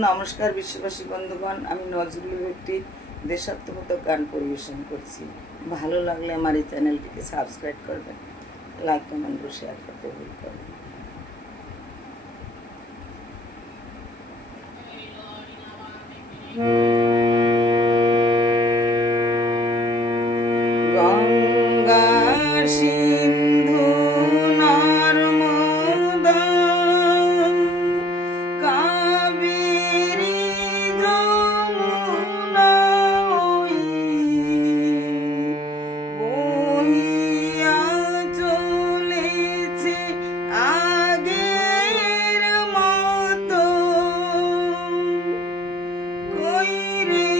নমস্কার বিশ্ববাসী বন্ধুগণ, আমি নজরুলের একটি দেশাত্মবোধক গান পরিবেশন করছি। ভালো লাগলে আমার এই চ্যানেলটিকে সাবস্ক্রাইব করবেন, লাইক কমেন্ট ও শেয়ার করতে ভুল করবেন। গঙ্গা সিন্ধু নর্মদা কাবেরী যমুনা বহিয়া চলেছে আগের মতো। কই রে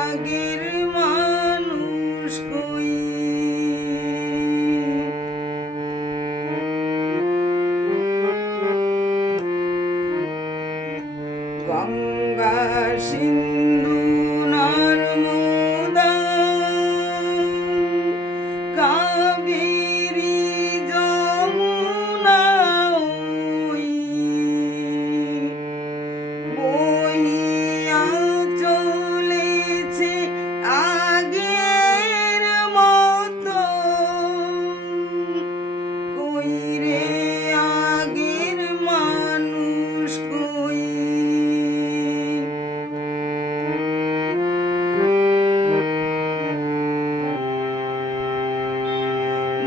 আগের মানুষ কই? গঙ্গা সিন্ধু নর্মদা কাবেরী যমুনা বহিয়া চলেছে আগের মতো। কই রে আগের মানুষ কই?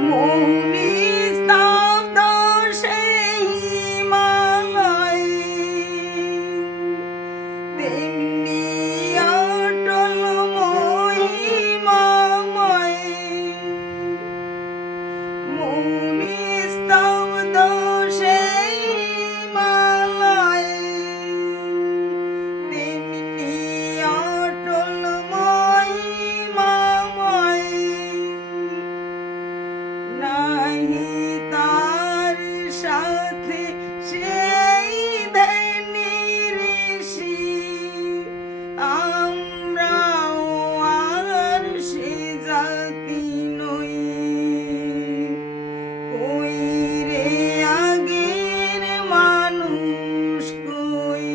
মৌনি স্তব্ধ সেই হিমালয়, তেমনি অটল মহিমাময়। মৌনি স্তব্ধ সেই হিমালয়, তেমনি অটল মহিমাময়। নাহি তার সাথে সেই ধ্যানী ঋষি, আমরাও আর সে জাতি নই। কই রে আগের মানুষ কই?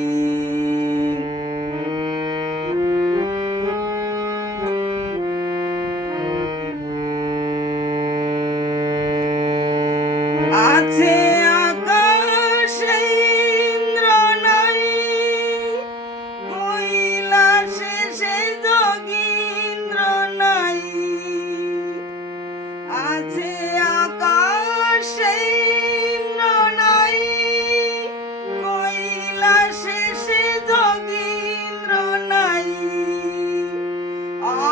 আছে আকাশে ইন্দ্র নাই, কৈলাসে সে যোগীন্দ্র নাই। আছে আকাশে ইন্দ্র নাই, কৈলাসে সে যোগীন্দ্র নাই।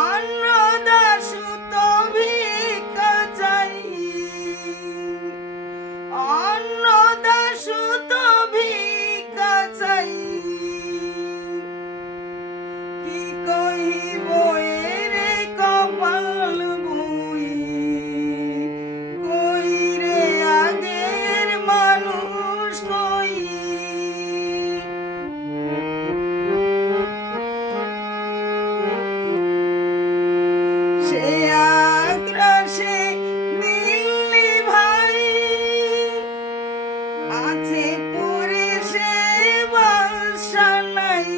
অন্নদাসুত ভিক্ষা চাই, অন্নদাসুত ভিক্ষা চাই। কি কহিব এরে কপাল বই? কই রে আগের মানুষ কই? সে আগ্রাসে দিল্লি ভাই, আছে পরে সে বাসা নাই।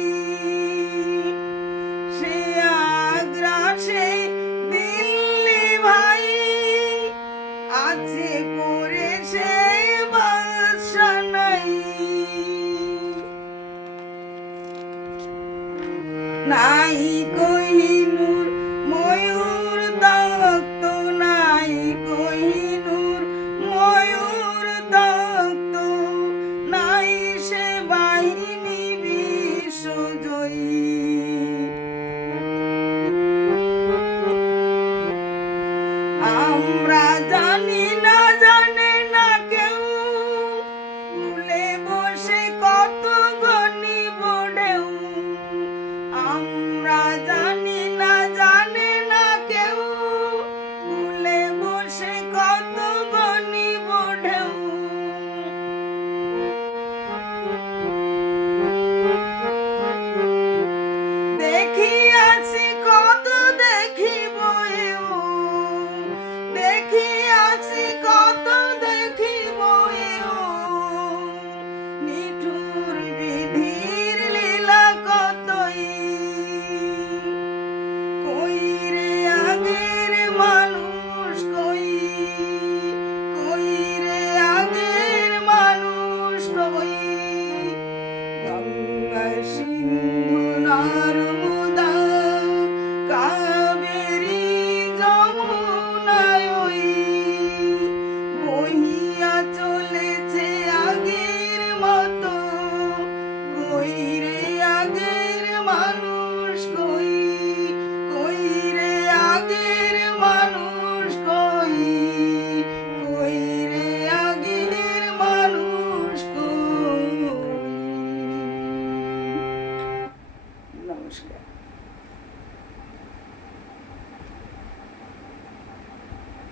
সে আগ্রাসে দিল্লি ভাই, আছে পরে সে বাসা নাই। নাই কোহিনূর ময়ূর তক্ত, নাই কোহিনূর ময়ূর তক্ত, নাই সে বাহিনী বিশ্বজয়ী। আমরা জানি না, জানে না কেউ, কুলে